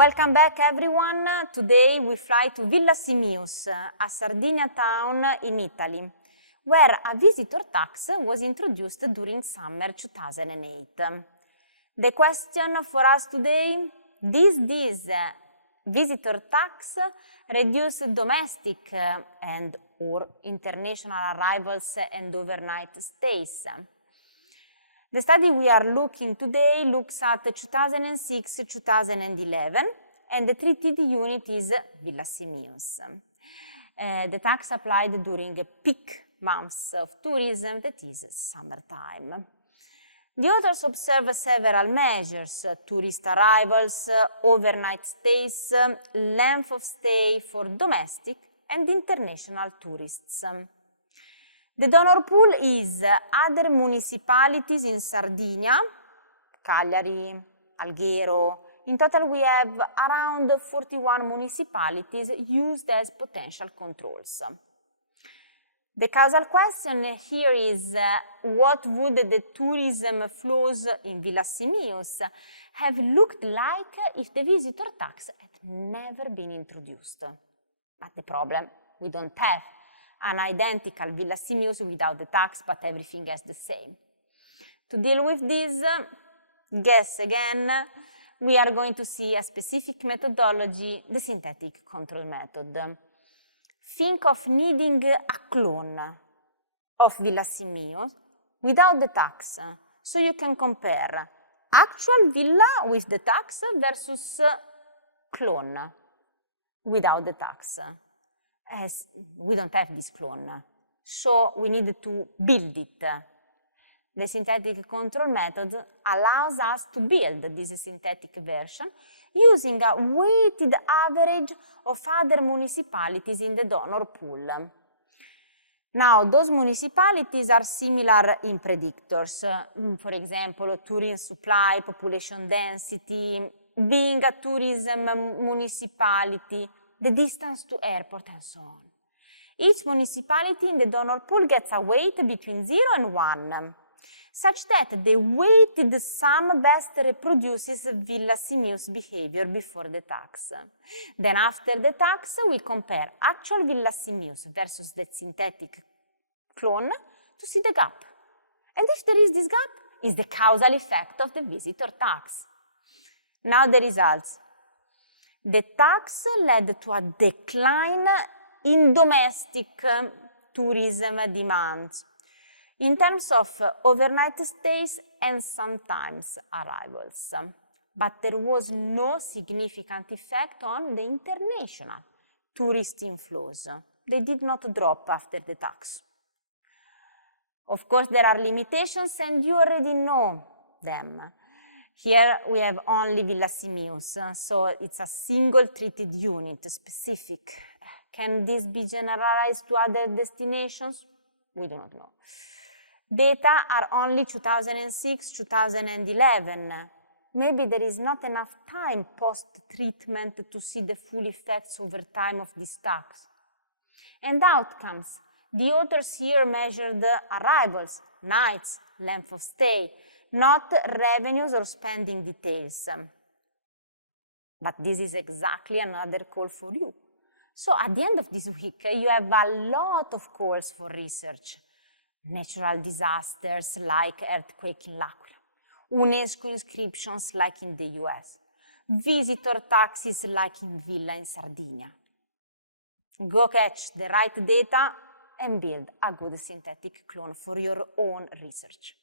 Welcome back, everyone. Today we fly to Villa Simius, a Sardinia town in Italy, where a visitor tax was introduced during summer 2008. The question for us today, does this visitor tax reduce domestic and or international arrivals and overnight stays? The study we are looking today looks at 2006-2011, and the treated unit is Villa Simius. The tax applied during peak months of tourism, that is summertime. The authors observe several measures: tourist arrivals, overnight stays, length of stay for domestic and international tourists. The donor pool is other municipalities in Sardinia, Cagliari, Alghero. In total we have around 41 municipalities used as potential controls. The causal question here is what would the tourism flows in Villa Simius have looked like if the visitor tax had never been introduced? But the problem, we don't have an identical Villa Simius without the tax, but everything is the same. To deal with this, guess again, we are going to see a specific methodology, the synthetic control method. Think of needing a clone of Villa Simius without the tax, so you can compare actual villa with the tax versus clone without the tax. As we don't have this clone, so we need to build it. The synthetic control method allows us to build this synthetic version using a weighted average of other municipalities in the donor pool. Now, those municipalities are similar in predictors. For example, tourism supply, population density, being a tourism municipality, the distance to airport, and so on. Each municipality in the donor pool gets a weight between 0 and 1, such that the weighted sum best reproduces Villa Simius behavior before the tax. Then after the tax, we compare actual Villa Simius versus the synthetic clone to see the gap. And if there is this gap, is the causal effect of the visitor tax. Now the results. The tax led to a decline in domestic tourism demand in terms of overnight stays and sometimes arrivals. But there was no significant effect on the international tourist inflows. They did not drop after the tax. Of course, there are limitations, and you already know them. Here we have only Villa Simius, so it's a single treated unit, specific. Can this be generalized to other destinations? We do not know. Data are only 2006, 2011. Maybe there is not enough time post-treatment to see the full effects over time of this tax. And outcomes. The authors here measured arrivals, nights, length of stay, not revenues or spending details. But this is exactly another call for you. So at the end of this week, you have a lot of calls for research. Natural disasters like earthquake in L'Aquila, UNESCO inscriptions like in the US, visitor taxes like in Villa in Sardinia. Go catch the right data and build a good synthetic clone for your own research.